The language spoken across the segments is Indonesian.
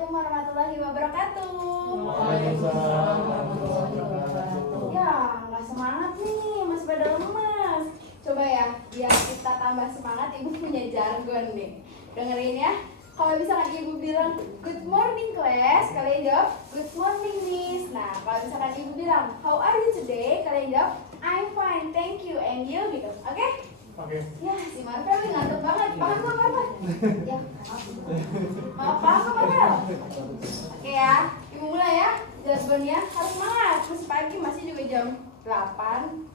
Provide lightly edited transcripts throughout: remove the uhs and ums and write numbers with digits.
Assalamualaikum warahmatullahi wabarakatuh. Waalaikumsalam warahmatullahi wabarakatuh. Ya, nggak semangat nih, masih pada lemas. Coba ya, biar kita tambah semangat, ibu punya jargon nih. Dengerin ya. Kalau misalkan ibu bilang good morning class, kalian jawab good morning miss. Nah, kalau misalkan ibu bilang how are you today, kalian jawab I'm fine, thank you, and you gitu. Oke? Oke. Ya, si Marvel nih ngantuk banget. Paham nggak Marvel? Ya, paham nggak Marvel? Oke ya, ibu mulai ya. Jargonnya harus semangat. Masih pagi, masih juga jam 8.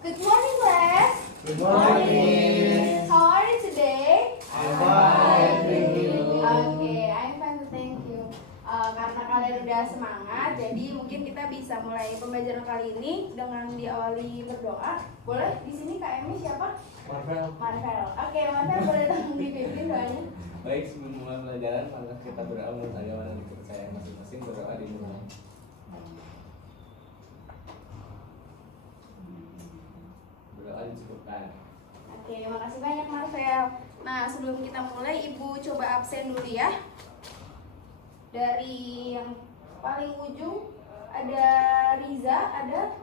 Good morning class. Good morning. How are you today? I'm fine, thank you. Oke, I'm fine, thank you. Karena kalian udah semangat, jadi mungkin kita bisa mulai pembelajaran kali ini dengan diawali berdoa. Boleh? Di sini KM siapa? Marvel. Marvel. Oke, Marvel boleh tolong dipimpin doanya. Baik, sebelum mulai pelajaran, maka kita berdoa menurut agama dan kepercayaan masing-masing. Berdoa dimulai. Berdoa dicukupkan. Oke, makasih banyak Marvel. Nah, sebelum kita mulai, Ibu coba absen dulu ya. Dari yang paling ujung ada Riza, ada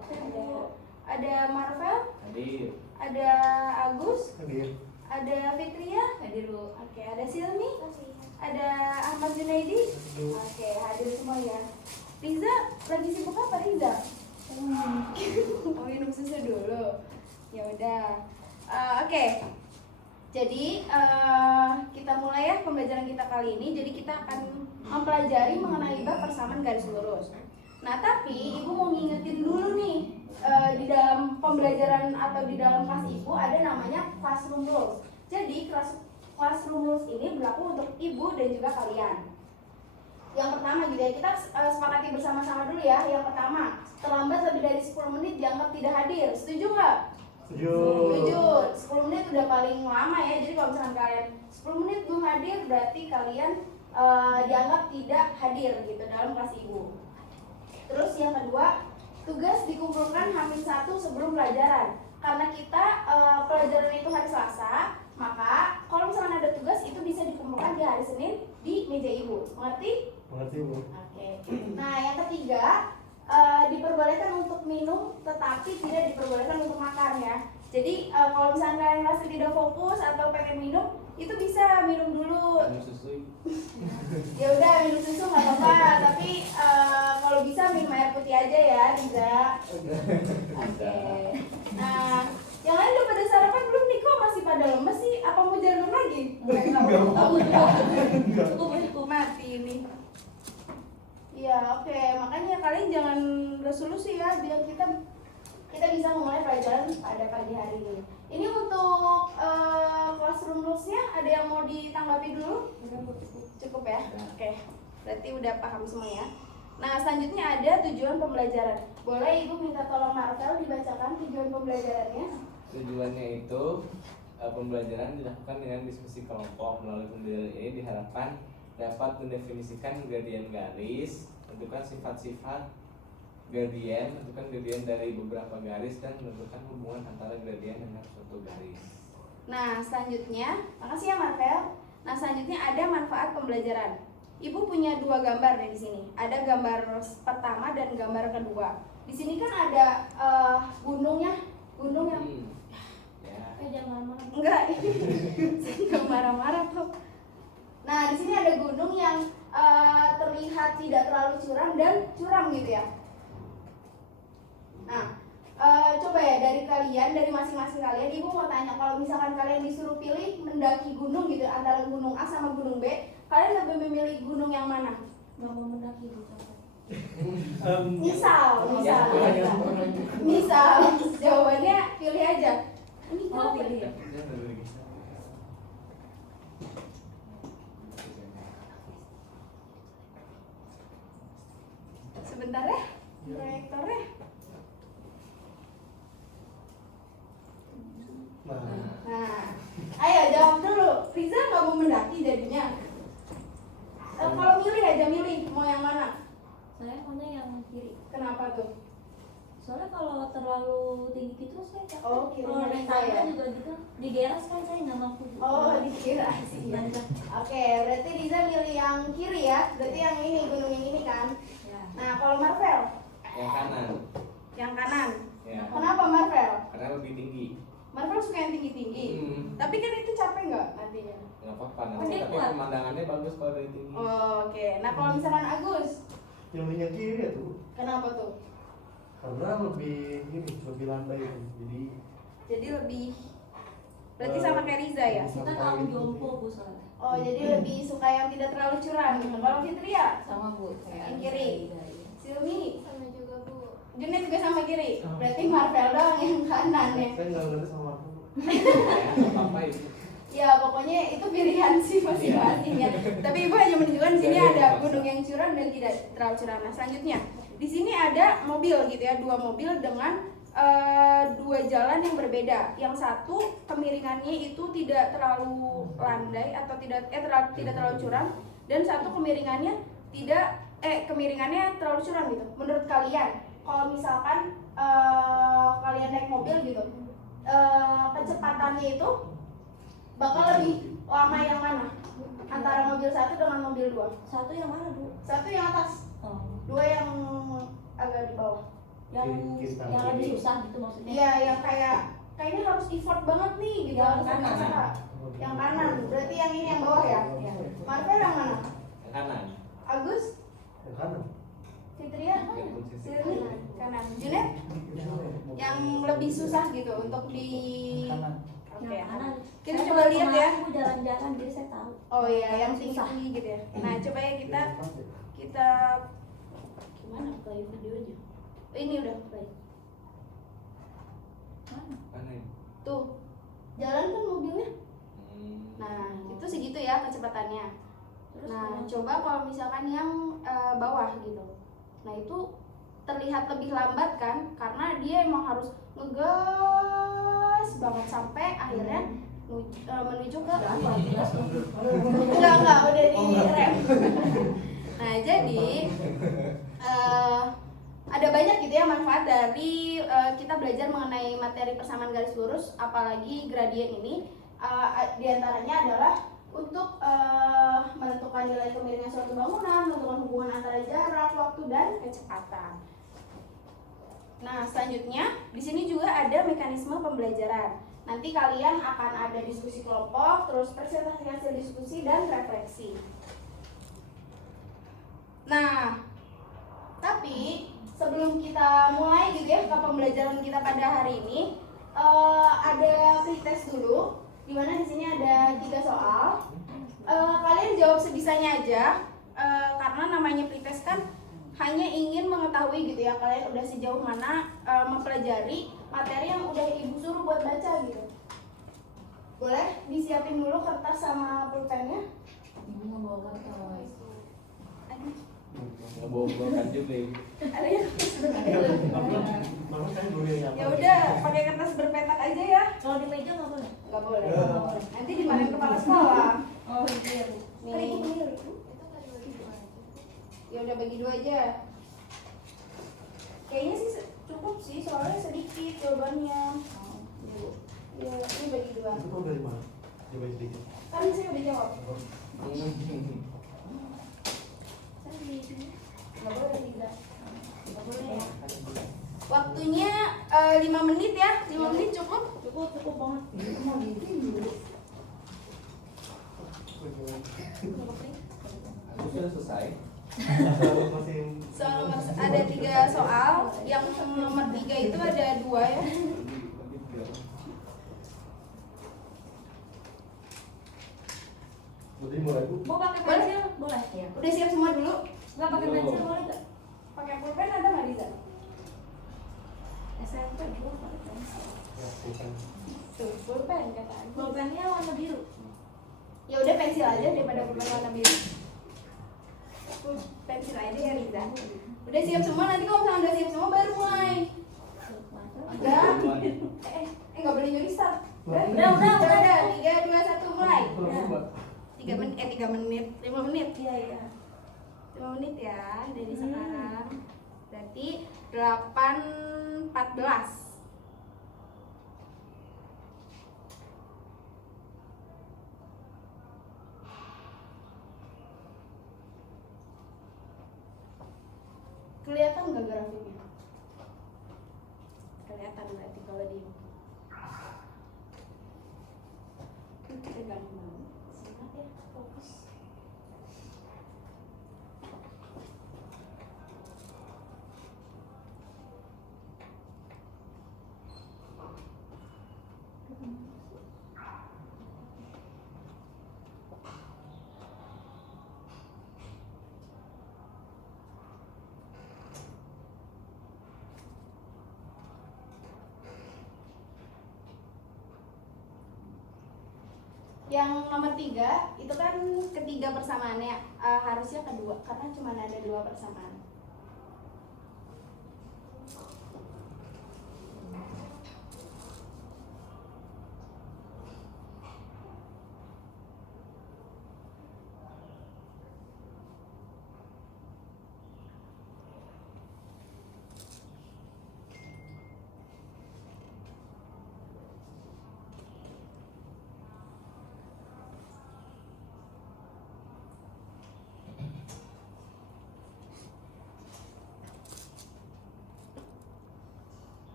Marvel, Hadir. ada Agus, Hadir. ada Fitria, hadir Bu. Oke, ada Silmi, ada Ahmad Junaidi. Oke, hadir semua ya. Riza lagi sibuk apa Riza? Mau minum susu dulu. Ya udah. Oke. Jadi kita mulai ya pembelajaran kita kali ini. Jadi kita akan mempelajari mengenai bab persamaan garis lurus. Nah, tapi ibu mau ngingetin dulu nih, di dalam pembelajaran atau di dalam kelas ibu ada namanya classroom rules. Jadi classroom rules ini berlaku untuk ibu dan juga kalian. Yang pertama gitu ya, kita sepakati bersama-sama dulu ya. Yang pertama, terlambat lebih dari 10 menit dianggap tidak hadir. Setuju nggak? Setuju. 10 menit udah paling lama ya. Jadi kalau misalkan kalian 10 menit belum hadir, berarti kalian dianggap tidak hadir gitu dalam kelas ibu. Terus yang kedua, tugas dikumpulkan H-1 sebelum pelajaran. Karena kita pelajaran itu hari Selasa, maka kalau misalkan ada tugas itu bisa dikumpulkan di hari Senin di meja ibu. Mengerti? Mengerti, Bu. Oke. Nah, yang ketiga, diperbolehkan untuk minum tetapi tidak diperbolehkan untuk makan ya. Jadi kalau misalnya kalian merasa tidak fokus atau pengen minum, itu bisa minum dulu. Minum susu. Ya udah minum susu nggak apa-apa, tapi kalau bisa minum air putih aja ya, Riza. Oke. Nah, yang lain udah pada sarapan belum nih? Kok masih pada lemes sih? Apa mau jalan lagi? Cukup mati ini. Iya, oke. Makanya kalian jangan resolusi ya, biar kita bisa memulai pelajaran pada pagi hari ini. Ini untuk classroom rules-nya ada yang mau ditanggapi dulu? Cukup ya? Oke. Berarti udah paham semua ya. Nah, selanjutnya ada tujuan pembelajaran. Boleh Ibu minta tolong Marvel dibacakan tujuan pembelajarannya? Tujuannya itu pembelajaran dilakukan dengan diskusi kelompok. Melalui pembelajaran ini diharapkan dapat mendefinisikan gradien garis, menentukan sifat-sifat gradien, menentukan gradien dari beberapa garis, dan menentukan hubungan antara gradien dengan suatu garis. Nah, selanjutnya, makasih ya Marvel. Nah, selanjutnya ada manfaat pembelajaran. Ibu punya dua gambar nih di sini. Ada gambar pertama dan gambar kedua. Di sini kan ada gunung yang Ya. jangan marah-marah. Enggak, enggak marah-marah kok. Nah, di sini ada gunung yang terlihat tidak terlalu curam dan curam gitu ya. Nah, coba ya dari masing-masing kalian, Ibu mau tanya, kalau misalkan kalian disuruh pilih mendaki gunung gitu antara gunung A sama gunung B, kalian lebih memilih gunung yang mana? Gak mau mendaki gitu. Misal, jawabannya pilih aja. Ini Oh, pilih. pilih. Sebentar ya, proyektornya. Nah, ayo jawab dulu. Riza nggak mau mendaki jadinya. Kalau milih aja milih, mau yang mana? Saya maunya yang kiri. Kenapa tuh? Soalnya kalau terlalu tinggi gitu saya capek. Oh, kirinya Kalau naik Riza ya? tangga juga gitu digeras kan saya nggak mampu. Oh, dikira sih. Nanjak. Oke, berarti Riza milih yang kiri ya. Berarti yang ini, gunung yang ini kan. Ya. Nah, kalau Marvel Yang kanan. yang kanan. Ya. Kenapa Marvel? Karena lebih tinggi. Marvel suka yang tinggi-tinggi. Tapi kan itu capek nggak nantinya? Nggak apa-apa. Oh, Nanti dia tapi kuat. pemandangannya bagus kalau dari tinggi. Oh, oke. Nah, kalau misalkan Agus, Yang yang kiri ya tuh. kenapa tuh? Karena lebih ini, lebih landai itu. Jadi lebih berarti sama kayak Riza ya? Kita terlalu jompo Bu soalnya. Oh, jadi lebih suka yang tidak terlalu curam gitu. Kalau Fitria, Sama Bu. yang kiri. Silmi, Sama juga Bu. Junet juga sama kiri. Berarti Marvel doang yang kanan ya. Saya nggak ngerti sama aku. Nggak apa-apa itu. Ya pokoknya itu pilihan sih masing-masing ya. Tapi Ibu hanya menunjukkan di sini ada gunung yang curam dan tidak terlalu curam. Nah selanjutnya di sini ada mobil gitu ya, dua mobil dengan dua jalan yang berbeda. Yang satu kemiringannya itu tidak terlalu landai atau tidak terlalu curam, dan satu kemiringannya kemiringannya terlalu curam gitu. Menurut kalian, kalau misalkan kalian naik mobil gitu, kecepatannya itu bakal lebih lama yang mana? Antara mobil satu dengan mobil dua? Satu yang mana Bu? Satu yang atas, Oh. dua yang agak di bawah. Yang lebih susah gitu maksudnya. Iya, yang kayaknya harus effort banget nih gitu. Yang Harus kanan. usaha. Yang kanan, berarti yang ini yang bawah ya? Iya. Marvel yang mana? Yang kanan. Agus, Yang kanan. Fitria, Silmi, kanan. Junet, yang lebih susah gitu untuk di. Oke. Yang kanan. Kita Saya coba baru lihat ya. kemarin Bu jalan-jalan jadi saya tahu. Oh iya, yang Susah. tinggi gitu ya. Nah, coba ya kita gimana play videonya? Ini udah play. Mana ini? Tuh, jalan kan mobilnya. Hmm. Nah, itu segitu ya kecepatannya. Terus Nah, kalau- coba kalau misalkan yang bawah gitu. Nah, itu terlihat lebih lambat kan? Karena dia emang harus ngegas banget sampai akhirnya menuju ke enggak udah di rem. Nah, jadi ada banyak gitu ya manfaat dari kita belajar mengenai materi persamaan garis lurus, apalagi gradien ini. Di antaranya adalah untuk menentukan nilai kemiringan suatu bangunan, menentukan hubungan antara jarak, waktu, dan kecepatan. Nah, selanjutnya di sini juga ada mekanisme pembelajaran. Nanti kalian akan ada diskusi kelompok, terus presentasi hasil diskusi dan refleksi. Nah, tapi sebelum kita mulai gitu ya ke pembelajaran kita pada hari ini, ada pretest dulu, dimana di sini ada 3 soal. Kalian jawab sebisanya aja, karena namanya pretest kan hanya ingin mengetahui gitu ya kalian udah sejauh mana mempelajari materi yang udah ibu suruh buat baca gitu. Boleh disiapin dulu kertas sama pulpennya. Ibu nggak bawa kertas. Aduh, Nggak bawa-bawakan juga ya. ada yang kertas berpetak. Mama saya dulu yang Ya udah, pakai kertas berpetak aja ya. Kalau di meja nggak boleh. Nggak boleh. Nanti dimarahin kepala sekolah. Oh iya Bu. Nih. Ya udah bagi 2 aja. Kayaknya sih cukup sih, soalnya sedikit jawabannya. Ya, ini bagi 2. Itu kau dari mana? Coba sedikit. Kan saya udah jawab. Nggak boleh tidak. Nggak boleh ya. Waktunya 5 menit ya. 5 menit cukup? Cukup banget. Aku sudah selesai. Masih Soal nomor ada 3 soal. Yang nomor 3 itu ada 2 ya. Jadi mulai Bu. Mau pakai pensil boleh? Iya. Udah siap semua dulu? Nggak pakai pensil boleh nggak? Pakai pulpen ada nggak Riza? SMP dulu pakai pensil. Ya, bukan. Tuh, pulpen katanya. Pulpennya warna biru. Ya udah pensil aja daripada pulpen warna biru. Pensil aja ya Riza. Udah siap semua, nanti kalau misalnya udah siap semua baru mulai. Udah. Nggak boleh nyuri start. Udah. 3, 2, 1 mulai. Kenapa, Mbak? 3 menit, 5 menit. Iya iya. 5 menit ya dari sekarang. Berarti 8:14. Kelihatan nggak grafiknya? Kelihatan berarti kalau di pegang banget. Semangat ya, fokus. Yang nomor 3 itu kan ketiga persamaannya, harusnya kedua karena cuma ada 2 persamaan.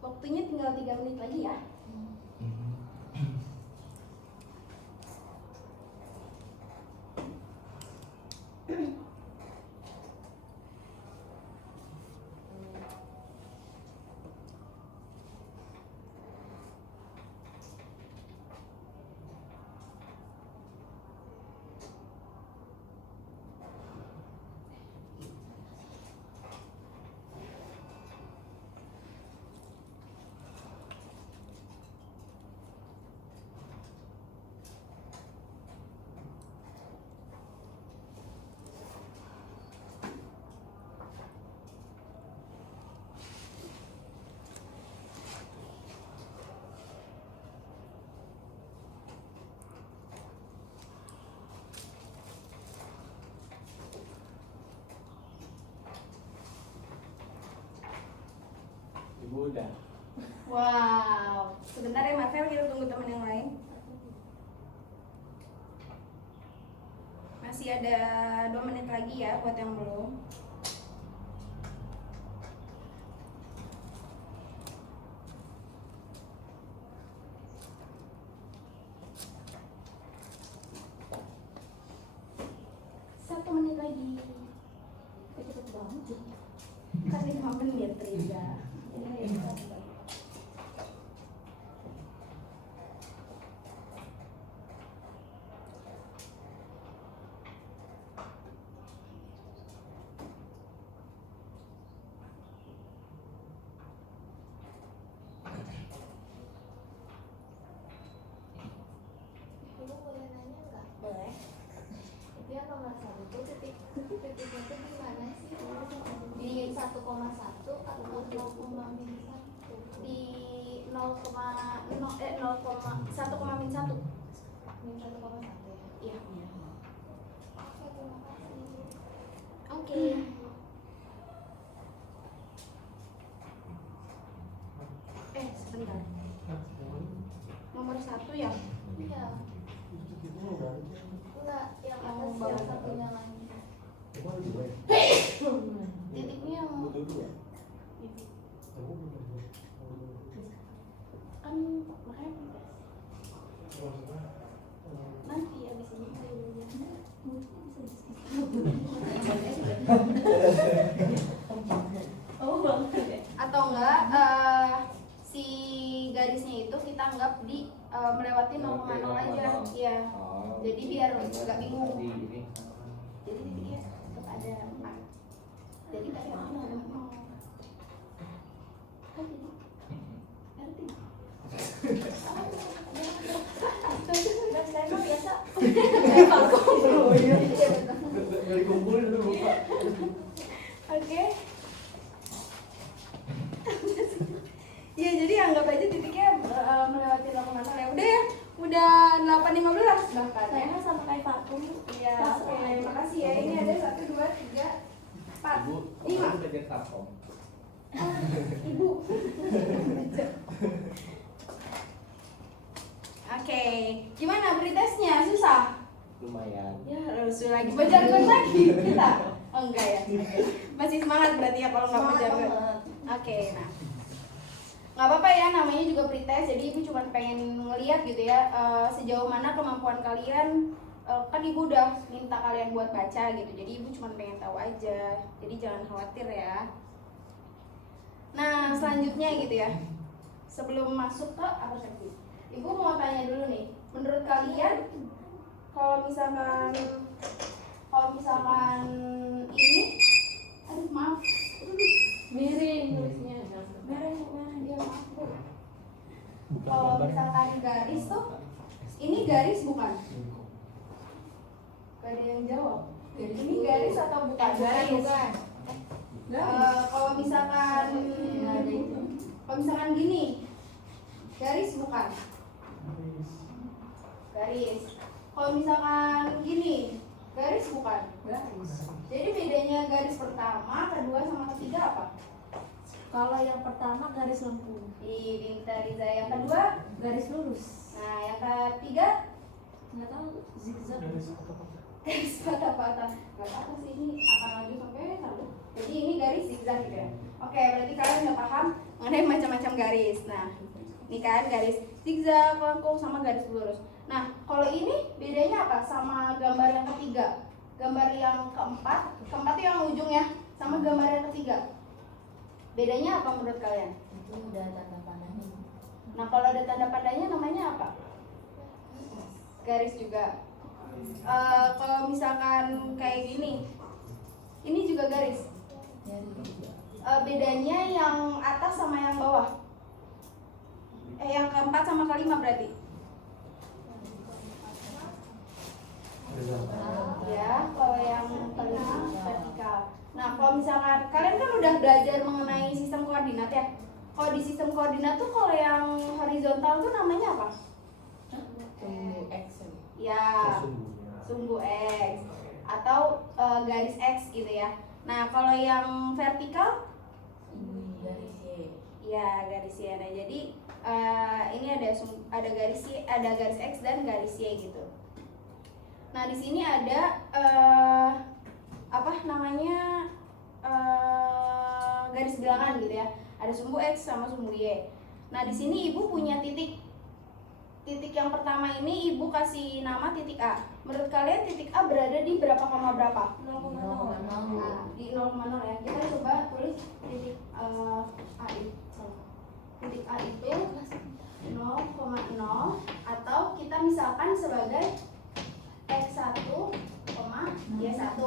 Waktunya tinggal 3 menit lagi ya. Ibu udah. Wow, sebentar ya Marvel, kita tunggu teman yang lain. Masih ada 2 menit lagi ya buat yang belum. Satu menit lagi. Cepet banget sih. Kan 5 menit Riza. Ibu boleh nanya nggak? Boleh. Itu yang nomor 1 titiknya itu di mana sih? Di 1,1 atau 0,1? Di 1,1. Min 1,1 ya? Iya. Oke, terima kasih. Oke. Sebentar. Nomor 1 ya? Iya, enggak, yang atas bawah. yang satunya lagi. Titiknya yang Butuh dua. kan makanya nanti abis ini atau enggak si garisnya itu kita anggap di melewati 0,0 aja. Iya. Oh, Jadi biar nggak bingung. Tadi ini Jadi titiknya tetap ada 4. Jadi tapi ada 0. Kan jadi ngerti? Dan saya mah biasa. Nggak dikumpulin itu lupa. Oke. Ya jadi anggap aja titiknya melewati 0,0 ya. Udah ya. Udah 8.15 bahkan ya. Saya mah sama kayak vakum. Iya, oke. Makasih ya. Ini ada 1, 2, 3, 4, Ibu, 5. kamu belajar Telkom. Ibu. Oke, gimana pretestnya? Susah? Lumayan. Ya, harus lagi baca lagi kita. Oh enggak ya. Masih semangat berarti ya kalau nggak baca. Oke, nah. Nggak apa-apa ya, namanya juga pretest. Jadi ibu cuma pengen ngeliat gitu ya sejauh mana kemampuan kalian. Kan ibu udah minta kalian buat baca gitu. Jadi ibu cuma pengen tahu aja. Jadi jangan khawatir ya. Nah, selanjutnya gitu ya. Sebelum masuk ke apa tadi? Ibu mau tanya dulu nih. Menurut kalian kalau misalkan ini, aduh maaf, Miring tulisnya. merah dia maaf Bu. Kalau misalkan garis tuh, ini garis bukan? Gak ada yang jawab. Ini garis atau bukan? Garis. Kalau misalkan gini, garis bukan? Garis. Kalau misalkan gini, garis bukan? Garis. Jadi bedanya garis pertama, kedua sama ketiga apa? Kalau yang pertama garis lengkung, Di pintar Riza. Yang kedua, garis lurus. nah yang ketiga Nggak tahu zigzag. garis patah-patah. Gak apa sih, ini akan lanjut sampai satu. Jadi ini garis zigzag gitu ya. Oke, berarti kalian udah paham mengenai macam-macam garis. Nah, ini kan garis zigzag, lengkung, sama garis lurus. Nah, kalau ini bedanya apa sama gambar yang ketiga? Gambar yang keempat itu yang ujung ya, sama gambar yang ketiga. Bedanya apa menurut kalian? Itu udah tanda panahnya. Nah, kalau ada tanda pandanya namanya apa? Garis juga. Kalau misalkan kayak gini, ini juga garis. Bedanya yang atas sama yang bawah. Yang keempat sama kelima berarti. Ya, kalau yang kelima vertikal. Nah, kalau misalkan kalian kan udah belajar mengenai sistem koordinat ya. Kalau di sistem koordinat tuh kalau yang horizontal tuh namanya apa? Tunggu X. Ya, sumbu X atau garis X gitu ya. Nah, kalau yang vertikal Ini garis Y. ya garis Y. Nah, jadi ini ada garis Y, ada garis X dan garis Y gitu. Nah, di sini ada apa namanya garis bilangan gitu ya. Ada sumbu X sama sumbu Y. Nah, di sini ibu punya titik. Titik yang pertama ini ibu kasih nama titik A. Menurut kalian titik A berada di berapa koma berapa? 0,0. Nah, di 0,0 ya. Kita coba tulis titik A itu. Titik A itu 0,0 atau kita misalkan sebagai X1, Y1.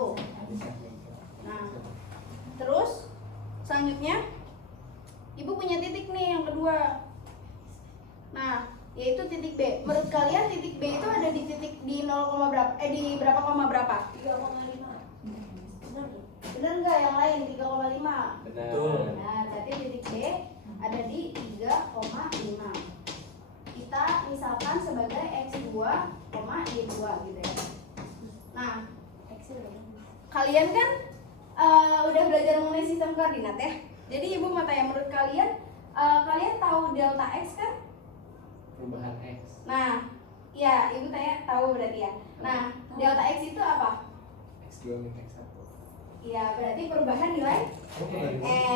Nah, terus selanjutnya ibu punya titik nih yang kedua. Nah, yaitu titik B. Menurut kalian titik B itu ada di titik di 0, berapa? Di berapa koma berapa? 3,5. Bener nggak yang lain 3,5? Benar. Nah, berarti titik B ada di 3,5. Kita misalkan sebagai X2, Y2 gitu ya. Nah, kalian kan udah belajar mengenai sistem koordinat ya. Jadi ibu mau tanya, menurut kalian kalian tahu delta X kan? Perubahan X. Nah, ya ibu tanya tahu berarti ya. Nah, delta X itu apa? X2 min X1. Iya, berarti perubahan nilai Oke.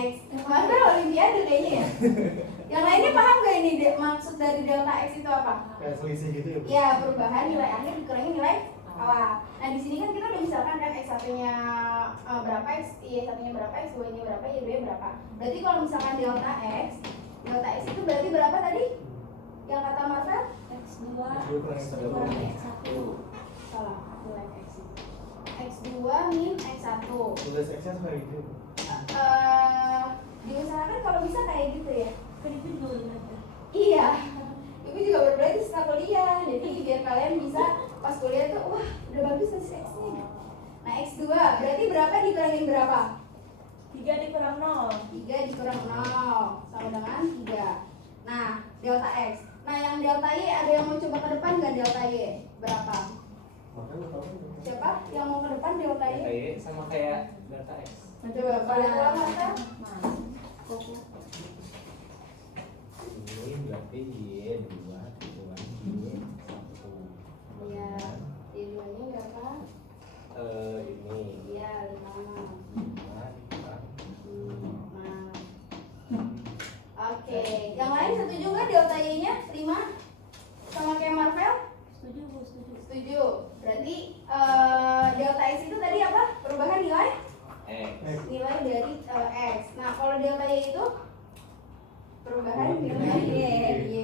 X. Mas Olimpiade kayaknya ya. Yang lainnya paham gak ini maksud dari delta X itu apa? Kayak selisih gitu ya Bu? Ya, perubahan nilai akhir dikurangi nilai awal. Nah, di sini kan kita udah misalkan kan X1-nya berapa, Y1-nya berapa, X2-nya berapa, Y2-nya berapa. Berarti kalau misalkan delta X itu berarti berapa tadi? Yang kata Marvel? X2 X2 kurang X1. Dikurangi X1. Salah, nilai X. X2 min X1. Tulis X-nya kayak gitu. Diusahakan kalau bisa kayak gitu ya. Kan itu juga udah belajar. Iya, Ibu juga baru belajar setelah kuliah. Jadi biar kalian bisa pas kuliah tuh, wah udah bagus hasil X-nya. Nah X2 berarti berapa dikurangin berapa? 3 dikurang 0. 3 dikurang 0 sama dengan 3. Nah delta X. Nah yang delta Y ada yang mau coba ke depan nggak delta Y? Berapa? Makanya tahu. Siapa yang mau ke depan delta Y? Delta Y sama kayak delta X. Coba balik ulang Marta. Ini berarti Y 2 dikurangi Y 1. Iya, Y2-nya berapa? Ini Iya, 5. 5 dikurangi 5. Oke, yang lain setuju nggak delta Y-nya 5? Sama kayak Marvel? Setuju Bu, setuju. Setuju. Berarti delta X itu tadi apa? Perubahan nilai? X. Nilai dari X. Nah, kalau delta Y itu perubahan nilai Y.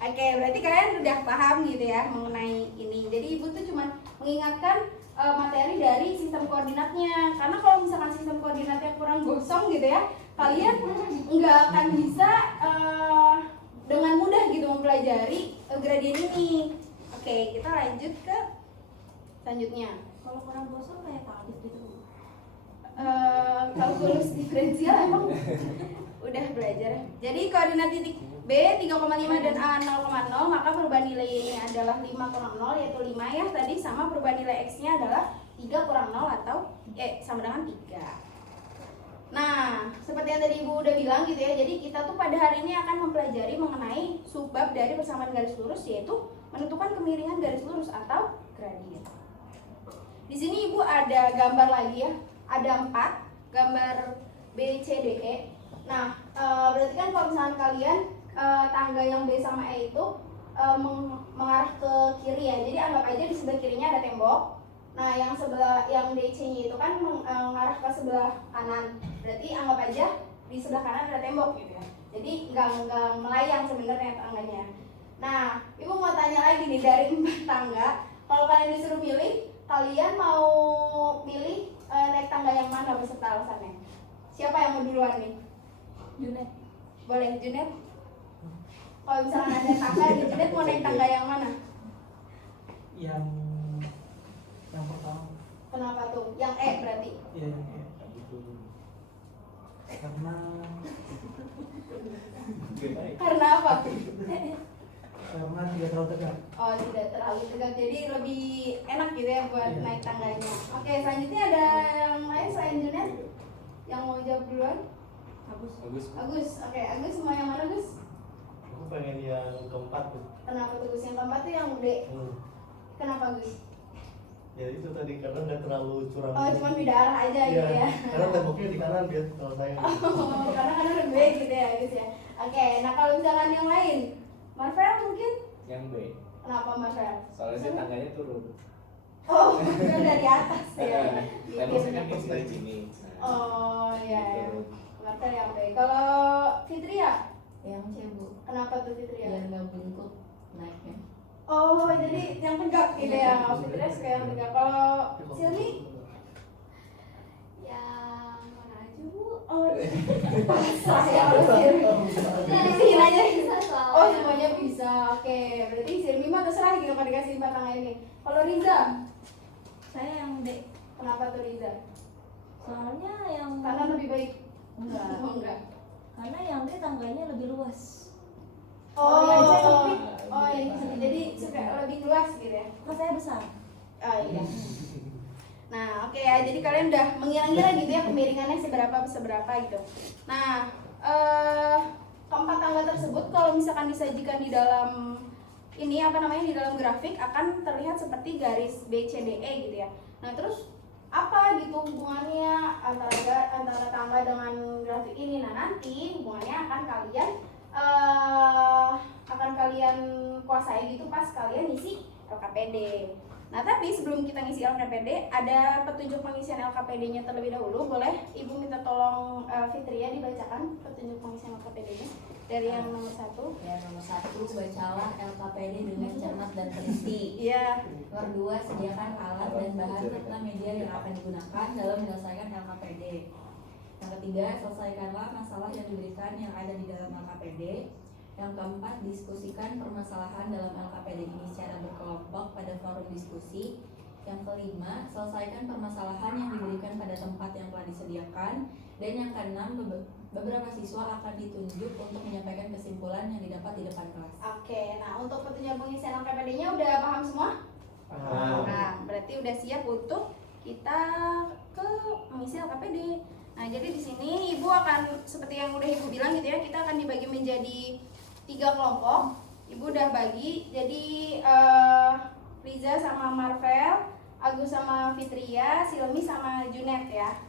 Oke, berarti kalian udah paham gitu ya mengenai ini. Jadi Ibu tuh cuma mengingatkan materi dari sistem koordinatnya. Karena kalau misalkan sistem koordinatnya kurang gosong gitu ya, kalian nggak akan bisa dengan mudah gitu mempelajari gradien ini. Oke, kita lanjut ke selanjutnya. Kalau kurang gosong kayak kalif gitu Bu. Kalkulus diferensial emang udah belajar. Jadi koordinat titik B 3,5 dan A 0,0, maka perubahan nilai Y-nya adalah 5 kurang 0 yaitu 5 ya tadi, sama perubahan nilai X-nya adalah 3 kurang 0 atau sama dengan 3. Nah, seperti yang tadi Ibu udah bilang gitu ya. Jadi kita tuh pada hari ini akan mempelajari mengenai subbab dari persamaan garis lurus, yaitu menentukan kemiringan garis lurus atau gradien. Di sini Ibu ada gambar lagi ya. Ada 4 gambar B, C, D, E. Nah, berarti kan kalau misalnya kalian tangga yang B sama E itu mengarah ke kiri ya. Jadi anggap aja di sebelah kirinya ada tembok. Nah, yang sebelah yang DC-nya itu kan mengarah ke sebelah kanan. Berarti anggap aja di sebelah kanan ada tembok gitu ya. Jadi nggak melayang sebenarnya tangganya. Nah, Ibu mau tanya lagi nih, dari 4 tangga, kalau kalian disuruh milih, kalian mau pilih naik tangga yang mana beserta alasannya? Siapa yang mau duluan nih? Junet. Boleh, Junet? Kalau misalkan ada tangga di Junet, mau naik tangga yang mana? Yang pertama. Kenapa tuh? Yang E berarti? Iya, yang E. Karena apa? Karena tidak terlalu tegak. Oh, tidak terlalu tegak, jadi lebih enak gitu ya buat Iya. naik tangganya. Oke, selanjutnya ada yang lain selain Junet? Yang mau jawab duluan? Bagus. Agus, oke, Agus mau yang mana Gus? Aku pengen yang keempat tuh. Kenapa tuh Gus? Yang keempat tuh yang D. Kenapa Gus? Ya itu tadi karena nggak terlalu curam. Oh, cuma beda arah aja Iya, gitu ya. karena temboknya di kanan dia kalau saya. Oh, karena lebih gitu ya Gus ya. Oke, nah kalau misalkan yang lain, Marvel mungkin? Yang B. Kenapa Marvel? Soalnya sih tangganya turun. Oh, kan dari atas ya. Temboknya kan di sini. Oh, iya ya. Turun. Marvel yang B. Kalau Fitria, Yang C Bu. kenapa tuh Fitria? Biar nggak bungkuk naiknya. Oh, jadi yang tegak gitu ya. Fitria suka yang tegak. Kalau Silmi? Yang mana aja Bu? Oh, pasrah ya kalau Silmi. Dipilihin aja. Bisa soalnya. Oh, semuanya bisa. Oke, berarti Silmi mah terserah gitu kalau dikasih 4 tangga ini. Kalau Riza, Saya yang D. kenapa tuh Riza? Soalnya yang Karena lebih baik. enggak. Oh, enggak. Karena yang D tangganya lebih luas. Oh, yang C sempit. oh, yang C sempit. Jadi suka lebih luas gitu ya. Kan saya besar. Oh iya. Nah, oke ya. Jadi kalian udah mengira-ngira gitu ya kemiringannya seberapa gitu. Nah, keempat tangga tersebut kalau misalkan disajikan di dalam ini di dalam grafik akan terlihat seperti garis BCDE gitu ya. Nah, terus apa gitu hubungannya antara tangga dengan grafik ini? Nah, nanti hubungannya akan kalian kuasai gitu pas kalian isi LKPD. Nah, tapi sebelum kita ngisi LKPD, ada petunjuk pengisian LKPD-nya terlebih dahulu. Boleh Ibu minta tolong Fitria dibacakan petunjuk pengisian LKPD-nya dari yang nomor 1. Ya, nomor 1, bacalah LKPD dengan cermat dan teliti. Iya. Nomor 2, sediakan alat dan bahan serta media yang akan digunakan dalam menyelesaikan LKPD. Yang ketiga, selesaikanlah masalah yang diberikan yang ada di dalam LKPD. Yang keempat, diskusikan permasalahan dalam LKPD ini secara berkelompok pada forum diskusi. Yang kelima, selesaikan permasalahan yang diberikan pada tempat yang telah disediakan. Dan yang keenam, beberapa siswa akan ditunjuk untuk menyampaikan kesimpulan yang didapat di depan kelas. Oke, nah untuk petunjuk pengisian LKPD-nya udah paham semua? Paham. Nah, berarti udah siap untuk kita ke mengisi LKPD. Nah, jadi di sini Ibu akan seperti yang udah Ibu bilang gitu ya, kita akan dibagi menjadi 3 kelompok. Ibu udah bagi, jadi Riza sama Marvel, Agus sama Fitria, Silmi sama Junet ya.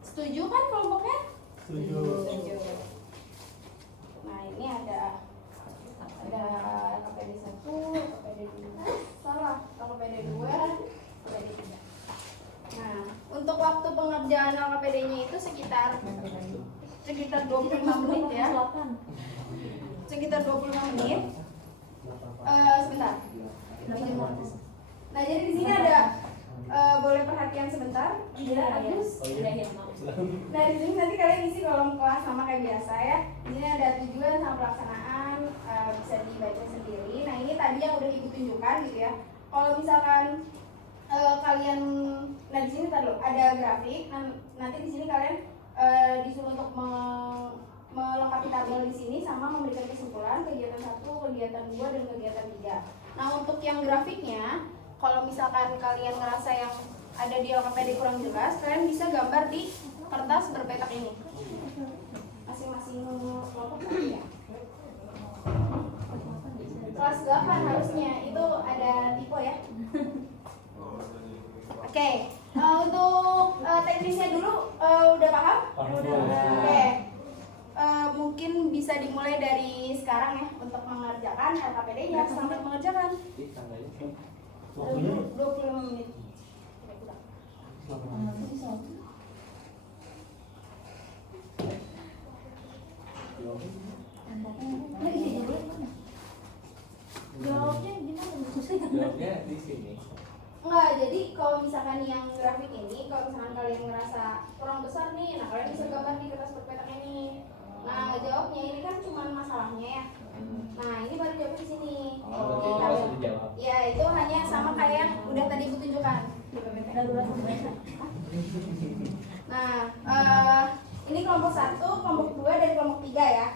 Setuju kan kelompoknya? Setuju. Setuju. Nah, ini ada LKPD 1, LKPD 2, salah, LKPD 2, LKPD 3. Nah, untuk waktu pengerjaan LKPD-nya itu sekitar 25 menit ya. Sekitar 25 menit. Sebentar. Nah, jadi di sini ada boleh perhatian sebentar. Iya, Agus. Oh iya. Nah, di sini nanti kalian isi kolom kelas sama kayak biasa ya. Di sini ada tujuan sama pelaksanaan, bisa dibaca sendiri. Nah, ini tadi yang udah Ibu tunjukkan gitu ya. Kalau misalkan kalian, nah di sini tadi ada grafik. Nanti di sini kalian disuruh untuk melengkapi tabel di sini sama memberikan kesimpulan kegiatan 1, kegiatan 2, dan kegiatan 3. Nah, untuk yang grafiknya, kalau misalkan kalian ngerasa yang ada di LKPD kurang jelas, kalian bisa gambar di kertas berpetak ini. Masing-masing kelompok ya. Kelas 8 harusnya, itu ada tipe ya. Oke, untuk teknisnya dulu udah paham? Oke. Mungkin bisa dimulai dari sekarang ya untuk mengerjakan LKPD-nya. Selamat mengerjakan. Waktunya 25 menit. Jawabnya gimana? Jawabnya di sini. Enggak, jadi kalau misalkan yang grafik ini, kalau misalkan kalian ngerasa kurang besar nih, nah kalian bisa gambar di kertas berpetak ini. Nah, jawabnya ini kan cuma masalahnya ya. Nah, ini baru jawab di sini. Oh, berarti langsung dijawab. Ya, itu hanya sama kayak yang udah tadi Ibu tunjukkan. Nah, ini kelompok 1, kelompok 2, dan kelompok 3 ya.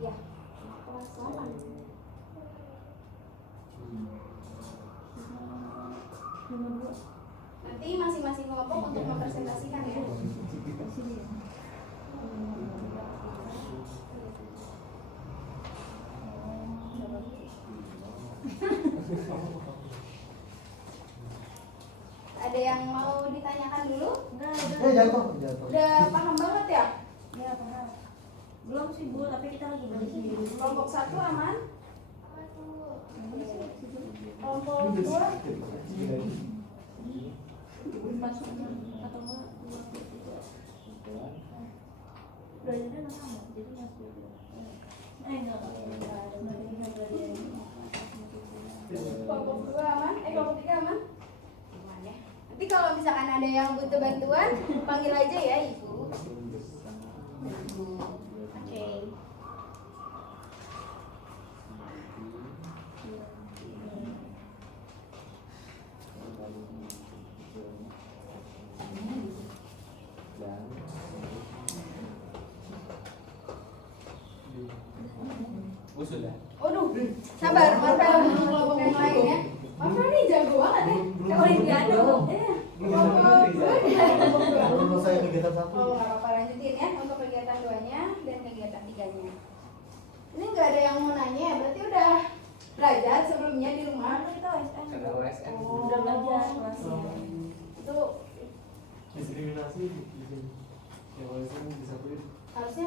Ya, kelas 8. Nanti masing-masing kelompok untuk mempresentasikan ya. Ada yang mau ditanyakan dulu? Jatuh. Udah paham banget ya? Ya, paham. Belum sih Bu, tapi kita lagi belajar sendiri. Kelompok 1 aman? Kelompok 2? Masuk atau enggak? Belajarnya nggak sama, jadi masuk. Enggak. Kelompok 2 aman? Kelompok 3 aman? Aman ya. Nanti kalau misalkan ada yang butuh bantuan, panggil aja ya Ibu. Oke. Oh, sudah. Waduh, sabar, Marvel belum kelompok yang lain ya. Marvel nih jago banget ya. Kalau ini ada kelompok 2 ya. Belum selesai kegiatan 1. Oh, nggak apa-apa, lanjutin ya untuk kegiatan 2-nya dan kegiatan 3-nya. Ini nggak ada yang mau nanya ya, berarti udah belajar sebelumnya di rumah. Mana kita OSN? Karena OSN. Udah belajar kelasnya. Itu Diskriminasi di sini. Yang OSN disatuin. harusnya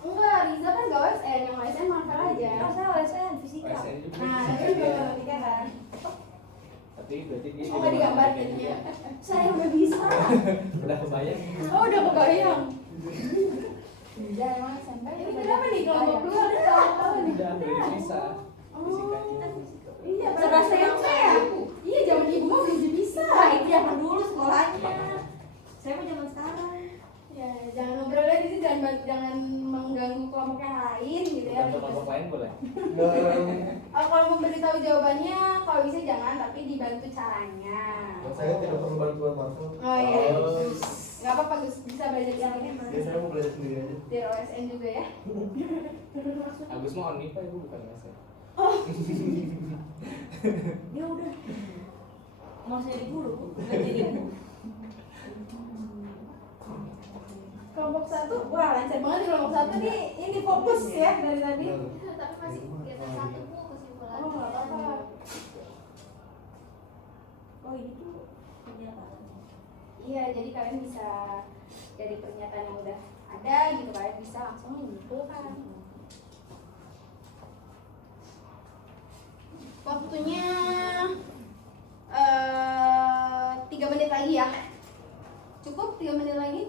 enggak, Riza kan gak OSN, yang OSN makan aja. Oh, saya OSN fisika. OSN juga. Nah, itu juga matematika kan. Tapi berarti dia Oh, nggak digambar juga. jadinya. Saya udah bisa. Udah kebayang. Oh, udah kebayang. Riza emang SMP. Ini kenapa nih kelompok dua ada tahu nih? Udah bisa. Oh, Fisikanya. iya, pada SMP ya? Iya, zaman ibu mah belum bisa. Nah, itu zaman dulu sekolahnya. Saya mau zaman sekarang. Ya, jangan ngobrolnya di sini, jangan mengganggu kelompok yang lain gitu ya. Untuk kelompok lain boleh. Kalau memberitahu jawabannya, kalau bisa jangan, tapi dibantu caranya. Saya tidak perlu bantuan Marco. Oh iya, Oh. nggak apa-apa Gus, bisa belajar di sini. Ya saya mau belajar sendiri aja. Biar OSN juga ya. Agus mau Onipa ibu bukan OSN. Dia udah mau jadi guru, bukan jadi guru. Kelompok satu, wah lancar banget di kelompok satu nih. Ini fokus ya dari tadi. Tapi masih kegiatan satu bu kesimpulan. Oh, nggak apa-apa. Oh, ini tuh pernyataan. Iya, jadi kalian bisa dari pernyataan yang udah ada gitu, kalian bisa langsung menyimpulkan. Waktunya 3 menit lagi ya. Cukup 3 menit lagi?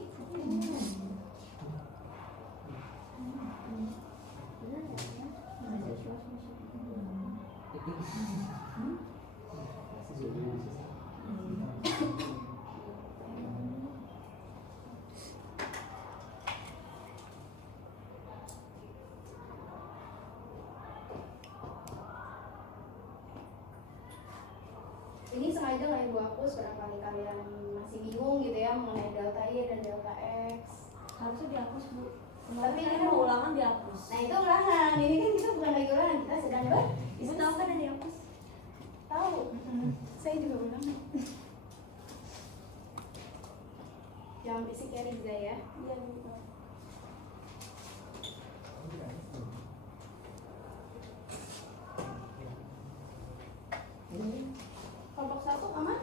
Ini sengaja nggak ibu hapus, barangkali kalian masih bingung gitu ya mengenai delta Y dan delta X. Harusnya dihapus, Bu. Tapi Kemarin ini mau ulangan dihapus. Nah itu ulangan, ini kan kita bukan lagi ulangan, kita sedang apa? Ibu tahu kan ada dihapus? Tahu, saya juga ulangan. Jangan berisik ya Riza ya. Iya, Bu. Kelompok satu aman?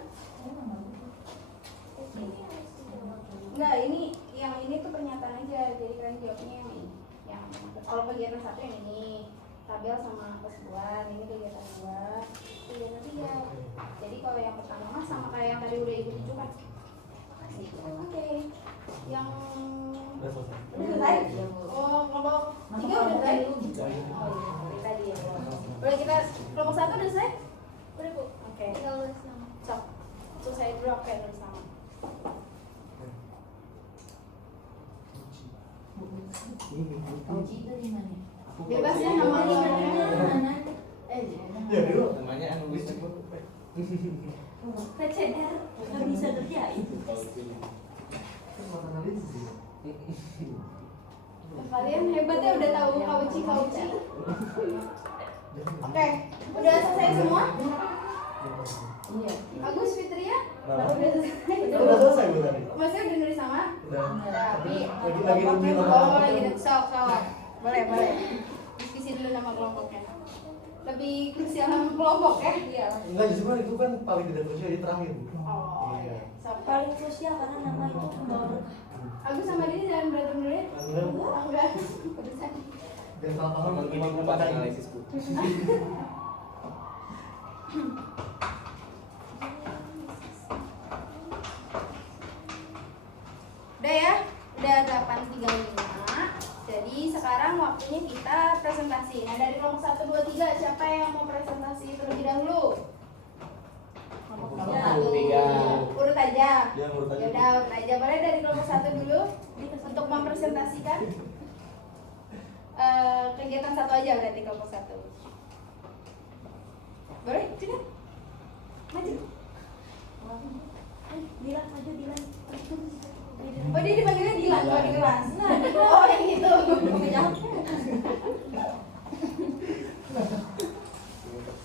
Ini harus dijawab dulu. Enggak, yang ini tuh pernyataan aja, jadi kalian jawabnya yang ini. Yang kalau kegiatan satu yang ini, tabel sama keseluruhan, ini kegiatan dua, kegiatan tiga. Jadi kalau yang pertama mah sama kayak yang tadi udah ibu tunjukkan. Oke. Yang Udah selesai. udah selesai? Oh, kelompok tiga udah selesai? Oh iya, dari tadi ya. Boleh kita kelompok satu udah selesai? Udah bu. Oke. Tinggal nulis nama. Sok. Selesai dulu oke nulis nama. Uji itu di mana? Bebas ya namanya. Mana? Ya dulu. Namanya anu bisa PCR nggak bisa kerjain. Kan mata analisis ya. Kalian hebat ya udah tahu kauci. Oke, udah selesai semua? Iya. Agus Fitria? Kenapa? Udah selesai. Udah selesai Bu tadi. Maksudnya udah nulis nama? Udah. Tapi Lagi nungguin nama. Oh, lagi sok. Boleh. Diskusi dulu nama kelompoknya. Lebih krusial nama kelompok ya? Iya. Enggak, justru itu kan paling tidak krusial di terakhir. Oh, Iya. sok. Paling krusial karena nama itu membawa berkah. Agus sama Dini jangan berantem dulu ya? Enggak. Enggak. Urusan. Dan salah paham Memang ini tempat analisisku. Udah ya? Udah 8.35. Jadi sekarang waktunya kita presentasi. Nah dari kelompok 1, 2, 3 siapa yang mau presentasi terlebih dahulu? Kelompok Satu. 1. Urut aja. Dia menurut Ya udah urut aja. Boleh dari kelompok 1 dulu untuk mempresentasikan kegiatan satu aja berarti kelompok 1. Boleh? Coba. Maju. Bilang aja Dilan. Oh dia dipanggilnya Dilan kalau di kelas. Oh yang itu.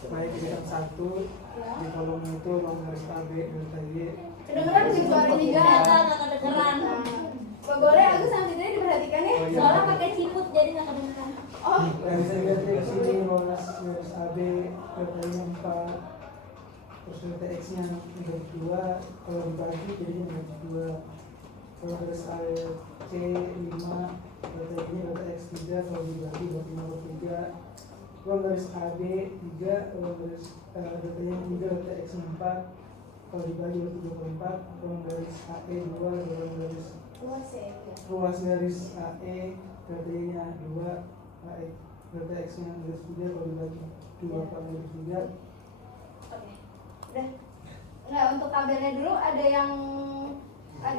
Baik kegiatan satu di kolom itu ruang garis AB delta Y. Kedengeran sih suaranya juga. Nggak kedengeran. Nah, boleh aku sambil tadi diperhatikan ya. Oh, iya. Soalnya pakai ciput jadi nggak kedengeran. Oh Yang bisa dilihat di sini ruang garis AB X nya negatif 2, kalau dibagi jadinya negatif 2. Kalau garis AC 5, delta Y nya delta X 3, kalau dibagi buat 5 per 3. Kalau garis AB 3, kalau garis delta Y nya 3, delta X nya 4, kalau dibagi buat 3 per 4. Kalau garis AE 2, kalau garis Luas ya. ruas garis AE delta Y nya 2, AE delta X nya garis 3, kalau dibagi 2 per garis 3. Oke. Udah. Enggak, untuk tabelnya dulu ada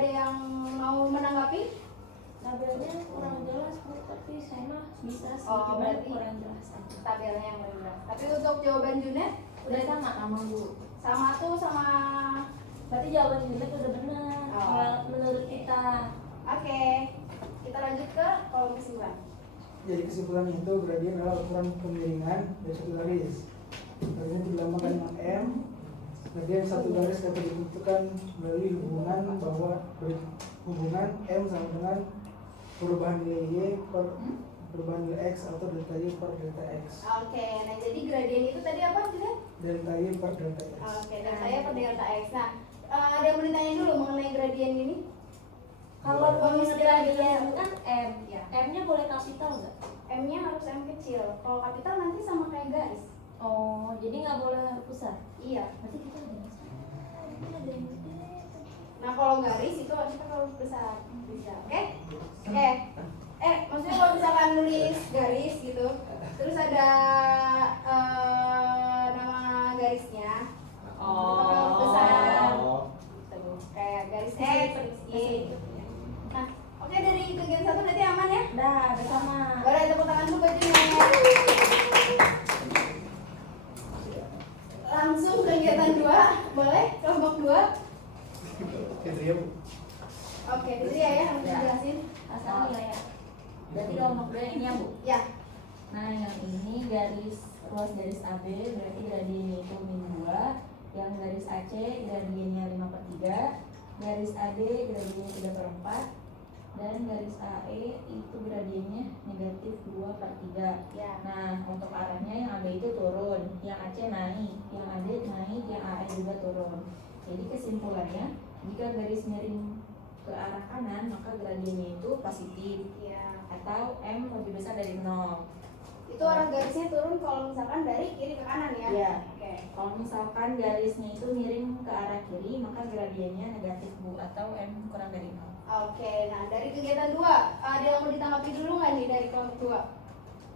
yang mau menanggapi? Tabelnya kurang jelas Bu, tapi saya mah bisa sih, Oh, cuma berarti kurang jelas aja. Tabelnya yang benar. Tapi untuk jawaban Junet Udah sama Bu. sama tuh sama. Berarti jawaban Junet udah benar Oh. kalau menurut kita. Oke. Kita lanjut ke kolom kesimpulan. Jadi kesimpulannya itu gradien adalah ukuran kemiringan dari satu garis. Garisnya dilambangkan dengan M. Gradien satu garis dapat ditentukan melalui hubungan bahwa hubungan M sama dengan perubahan nilai Y per perubahan nilai X atau delta Y per delta X. Oke, nah jadi gradien itu tadi apa Junet? Delta Y per delta X. Oke, dan saya per delta X. Nah, ada yang mau ditanya dulu mengenai gradien ini? Kalau bonus gradien kan M, Ya. M-nya boleh kapital nggak? M-nya harus M kecil. Kalau kapital nanti sama kayak garis. Oh, jadi nggak boleh huruf besar. Iya. Berarti kita ada yang salah. Ini ada yang Nah, kalau garis itu kita kalau besar bisa. Oke? Oke. Maksudnya kalau misalkan nulis garis gitu, terus ada nama garisnya. Kita huruf besar. Tuh, kayak garis X, Y. Nah, oke, dari kegiatan 1 nanti aman ya? udah sama. Boleh tepuk tangan dulu bajunya. Langsung kegiatan 2, boleh? Kelompok 2. Fitria Bu. Oke, Fitri ya yang dijelasin. Asal nilai ya. Berarti kelompok 2 ini ya Bu. Ya. Nah, yang ini garis ruas garis AB berarti gradiennya itu min 2, yang garis AC gradiennya 5/3, garis AD gradiennya 3/4, dan garis AE itu gradiennya negatif 2/3. Ya. Nah, untuk arahnya yang AB itu turun, yang AC naik, yang AD naik, yang AE juga turun. Jadi kesimpulannya, jika garis miring ke arah kanan, maka gradiennya itu positif Ya. atau M lebih besar dari 0. Itu arah garisnya turun kalau misalkan dari kiri ke kanan ya. Iya. Oke. Kalau misalkan garisnya itu miring ke arah kiri, maka gradiennya negatif Bu, atau M kurang dari 0. Oke, nah dari kegiatan 2, ada yang mau ditanggapi dulu nggak nih dari kelompok 2?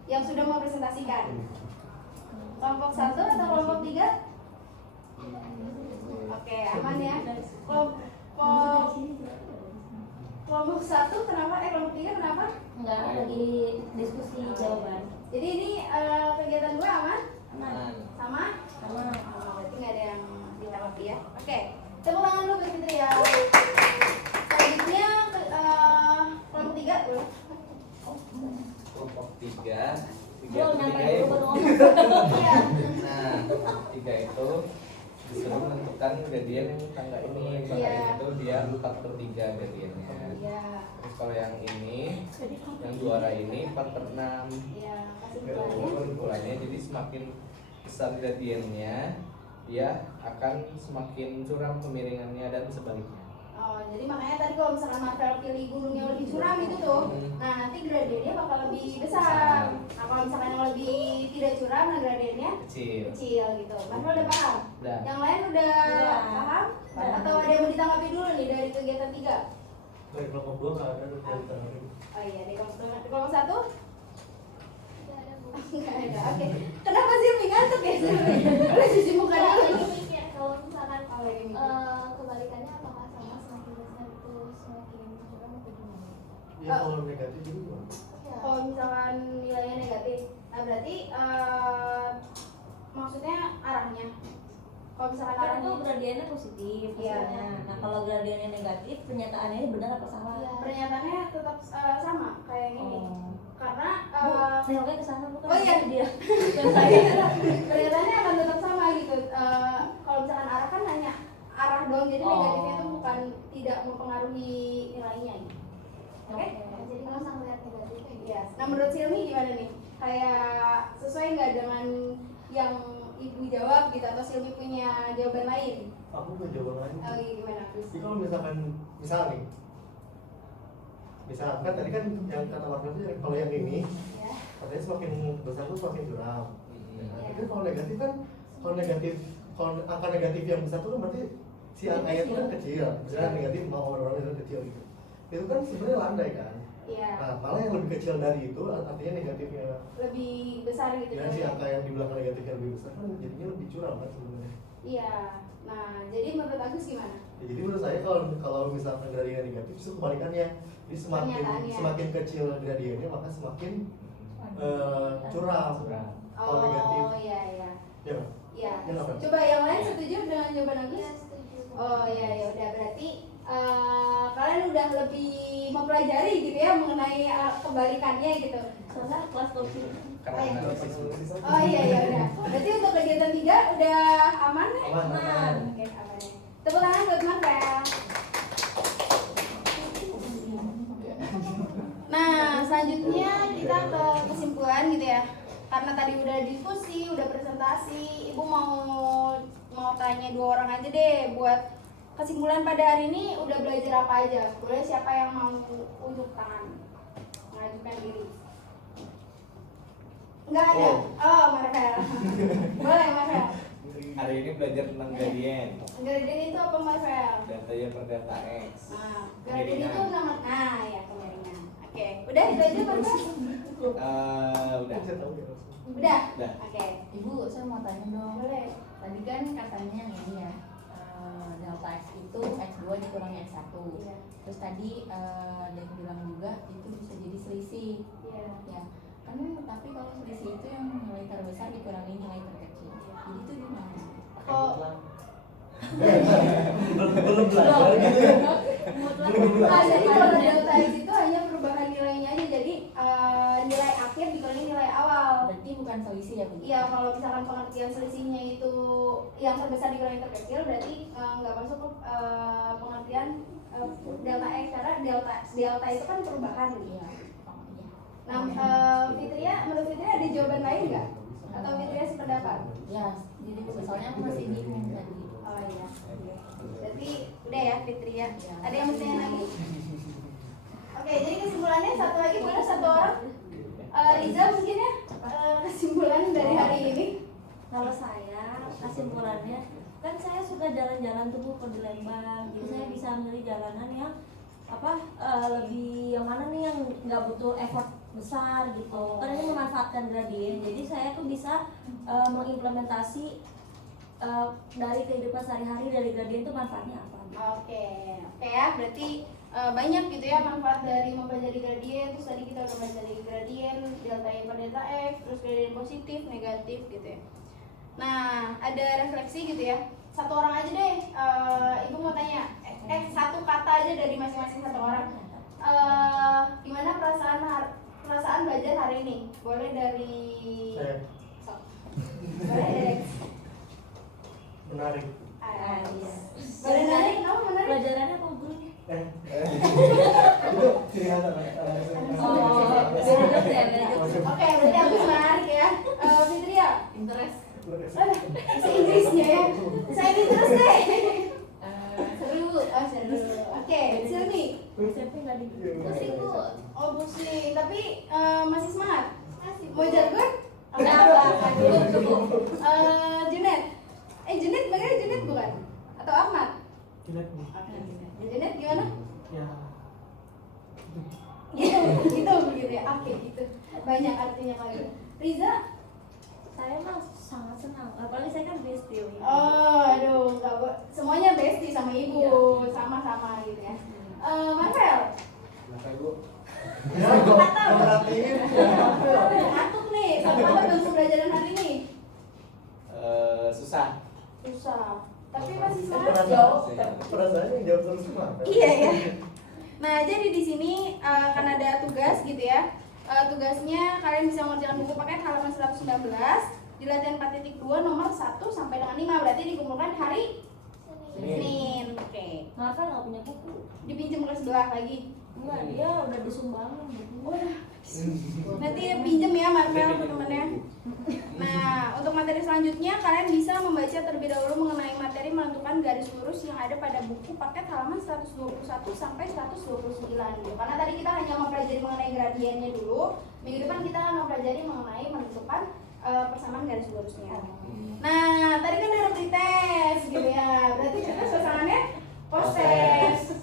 Yang sudah mau presentasikan? Kelompok 1 atau kelompok 3? Oke, aman ya. Kelompok 1 kenapa? Kelompok 3 kenapa? Enggak, lagi diskusi jawaban. Jadi ini kegiatan 2 aman? Aman. Sama? Sama. Berarti nggak ada yang ditanggapi ya. Oke, tepuk tangan dulu buat Fitri ya. Selanjutnya kelompok 3 boleh? Kelompok 3 Belum nyampe ya, dulu Bu. baru ngomong. Iya. Nah, 3 itu disuruh menentukan gradien tangga ini. Makanya Iya. itu dia 4/3 gradiennya. Iya. Terus kalau yang ini, yang juara ini 4/6. Iya, kasih Itu bulannya. kesimpulannya, jadi semakin besar gradiennya, dia akan semakin curam kemiringannya dan sebaliknya. Oh, jadi makanya tadi kalau misalkan Marvel pilih gunung yang lebih curam itu tuh, nah nanti gradiennya bakal lebih besar. Nah kalau misalkan yang lebih tidak curam, nah gradiennya Kecil. kecil gitu. Marvel udah paham? Udah. Yang lain udah paham? Atau ada yang mau ditanggapi dulu nih dari kegiatan 3? Dari kelompok 2 nggak ada dari tanggapi. Oh iya, di kelompok 1? Tidak ada Bu. Nggak ada, oke. Kenapa sih lebih ngantuk ya? Udah cuci muka Nggak, dulu. lagi mikir kalau misalkan Oh, lagi mikir. kebalikannya apakah sama semakin besar itu semakin curam atau gimana? Ya kalau negatif itu gimana? Ya. Kalau misalkan nilainya negatif, nah berarti maksudnya arahnya. Kalau misalkan Kan arahnya itu gradiennya positif Iya. hasilnya. Nah, kalau gradiennya negatif, pernyataannya ini benar apa salah? Iya. pernyataannya tetap sama kayak yang ini. Oh. Karena Bu, nengoknya ke sana bukan? Oh, iya. Dia. pernyataannya akan tetap sama gitu. Kalau misalkan arah kan hanya arah doang, jadi Oh. negatifnya itu bukan tidak mempengaruhi nilainya gitu. Oke? Jadi nggak usah ngeliat negatifnya gitu. Iya. Nah menurut Silmi gimana nih? Kayak sesuai nggak dengan yang Ibu jawab gitu atau Silmi punya jawaban lain? Aku punya jawaban lain. Oh iya, gimana Agus? Jadi kalau misal nih, kan tadi kan yang kata Marvel itu kalau yang ini Ya. katanya semakin besar tuh semakin curam. Hmm. Nah, tapi kalau negatif kan, kalau angka negatif yang besar tuh kan berarti si angkanya itu kan kecil. Misalnya negatif 0,2 itu kecil gitu. Itu kan sebenarnya landai kan. Iya. Nah, malah yang lebih kecil dari itu artinya negatifnya. Lebih besar gitu Ya si angka yang di belakang negatifnya lebih besar kan jadinya lebih curam kan sebenarnya. Iya. Nah, jadi menurut Agus gimana? Ya, jadi menurut saya kalau misalkan gradiennya negatif itu kebalikannya. Jadi Pernyataannya. semakin kecil gradiennya maka semakin curam. Curam. Kalau negatif. Oh iya iya. Ya nggak? Iya. Ya nggak, Pak? Coba yang lain setuju dengan jawaban Agus? Iya, setuju. Oh iya ya udah berarti kalian udah lebih mempelajari gitu ya mengenai kebalikannya gitu. Soalnya kelas kopi. Karena analisis. Oh iya ya udah. Berarti untuk kegiatan 3 udah aman ya? Aman. Oke, aman ya. Tepuk tangan buat Marvel. Nah, selanjutnya kita ke kesimpulan gitu ya. Karena tadi udah diskusi, udah presentasi, Ibu mau tanya 2 orang aja deh buat kesimpulan pada hari ini udah belajar apa aja. Boleh siapa yang mau unjuk tangan? Mengajukan diri. Enggak ada. Oh, Marvel. Boleh Marvel. Hari ini belajar tentang gradien. Gradien itu apa Marvel? Data Y per delta X. Nah, gradien itu nama ya kemiringan. Oke, udah itu aja Marvel. Udah. Bisa tahu ya langsung. Udah. Udah. Oke. Ibu, saya mau tanya dong. Boleh. Tadi kan katanya ini ya, delta X itu X2 dikurangi X1. Iya. Terus tadi ada yang bilang juga itu bisa jadi selisih. Iya. Ya, kan tapi kalau selisih itu yang nilai terbesar dikurangi nilai terkecil. Jadi itu gimana? Oh. Belum belajar gitu ya. Nah, jadi kalau delta X itu hanya perubahan nilainya aja. Jadi nilai akhir dikurangi nilai awal. Berarti bukan selisih ya, Bu? Iya, kalau misalkan pengertian selisihnya itu yang terbesar dikurangi terkecil, berarti nggak masuk ke pengertian delta X karena delta itu kan perubahan. Iya. Oh, iya. Nah, Fitria, menurut Fitria ada jawaban lain nggak? Atau Fitria sependapat? Ya, jadi soalnya aku masih bingung tadi. Oh iya. Berarti udah ya Fitria. Ada yang mau tanya lagi? Oke, jadi kesimpulannya satu lagi boleh satu orang? Riza mungkin ya kesimpulan dari hari ini. Kalau saya kesimpulannya kan saya suka jalan-jalan tuh Bu, di Lembang, jadi saya bisa milih jalanan yang lebih yang mana nih yang nggak butuh effort besar gitu. Kan ini memanfaatkan gradien, jadi saya tuh bisa mengimplementasi dari kehidupan sehari-hari dari gradien itu manfaatnya apa? Oke ya, berarti banyak gitu ya manfaat dari mempelajari gradien. Terus tadi kita udah mempelajari gradien, delta Y per delta X, terus gradien positif, negatif gitu ya. Nah, ada refleksi gitu ya. Satu orang aja deh, Ibu mau tanya, satu kata aja dari masing-masing satu orang. Gimana perasaan belajar hari ini? Boleh dari Saya boleh dari menarik. Iya. Boleh dari kamu menarik? Pelajarannya apa Bu? Itu ciri khas Beda ya, beda. Oke, berarti aku menarik ya. Fitria, Interest. bahasa Inggrisnya ya. Saya ini terus deh. Seru, seru. Oke, Silmi. SMP nggak di. Pusing Bu. Oh pusing, tapi masih semangat. Masih. Mau jargon? Enggak, dulu. Junet. Junet, bagaimana Junet bukan? Atau Ahmad? Tidak Bu. Oke. Junet gimana? Ya. Gitu begitu ya. Oke, gitu. Banyak artinya lagi. Riza? Saya mah sangat senang, apalagi saya kan bestie. Oh, aduh, nggak semuanya bestie sama ibu, sama-sama gitu ya. Marvel, Kenapa Bu? Ya, kok merhatiin. ngantuk nih, sama apa dalam pembelajaran hari ini? Susah. Susah, tapi masih semangat. Perasaannya yang jawab terus semua. Iya ya. Nah, jadi di sini akan ada tugas gitu ya. Tugasnya kalian bisa mengerjakan buku paket halaman 119 di latihan 4.2 nomor 1 sampai dengan 5, berarti dikumpulkan hari Senin. Oke. Marvel nggak punya buku. Dipinjam ke sebelah lagi. Enggak, dia udah disumbangin buku. Nanti pinjem ya Marvel teman-temannya. Nah, untuk materi materi selanjutnya, kalian bisa membaca terlebih dahulu mengenai materi menentukan garis lurus yang ada pada buku paket halaman 121 sampai 129 gitu. Karena tadi kita hanya mempelajari mengenai gradiennya dulu. Minggu depan kita akan mempelajari mengenai menentukan persamaan garis lurusnya. Nah, tadi kan ada pretest gitu ya. Berarti kita suasananya post test.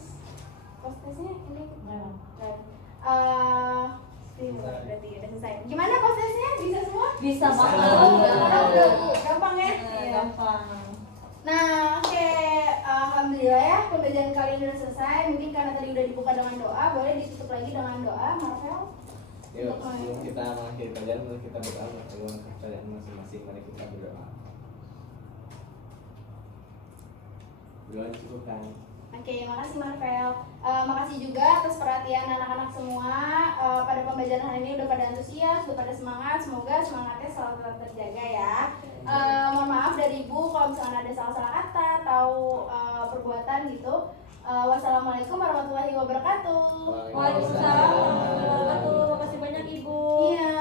Post testnya ini berarti udah selesai. Gimana post testnya? Bisa semua? Bisa Bisa. banget. Gampang ya? Gampang. Nah, oke, alhamdulillah ya pembelajaran kali ini sudah selesai. Mungkin karena tadi udah dibuka dengan doa, boleh ditutup lagi dengan doa, Marvel. Yuk, sebelum kita mengakhiri pelajaran, mari kita berdoa untuk pelajaran masing-masing. Mari kita berdoa. Doa cukup kan? Oke, makasih Marvel. Makasih juga atas perhatian anak-anak semua. Pada pembelajaran hari ini udah pada antusias, udah pada semangat. Semoga semangatnya selalu tetap terjaga ya. Mohon maaf dari Ibu kalau misalnya ada salah-salah kata atau perbuatan gitu. Wassalamualaikum warahmatullahi wabarakatuh. Waalaikumsalam warahmatullahi wabarakatuh. Makasih banyak Ibu. Iya.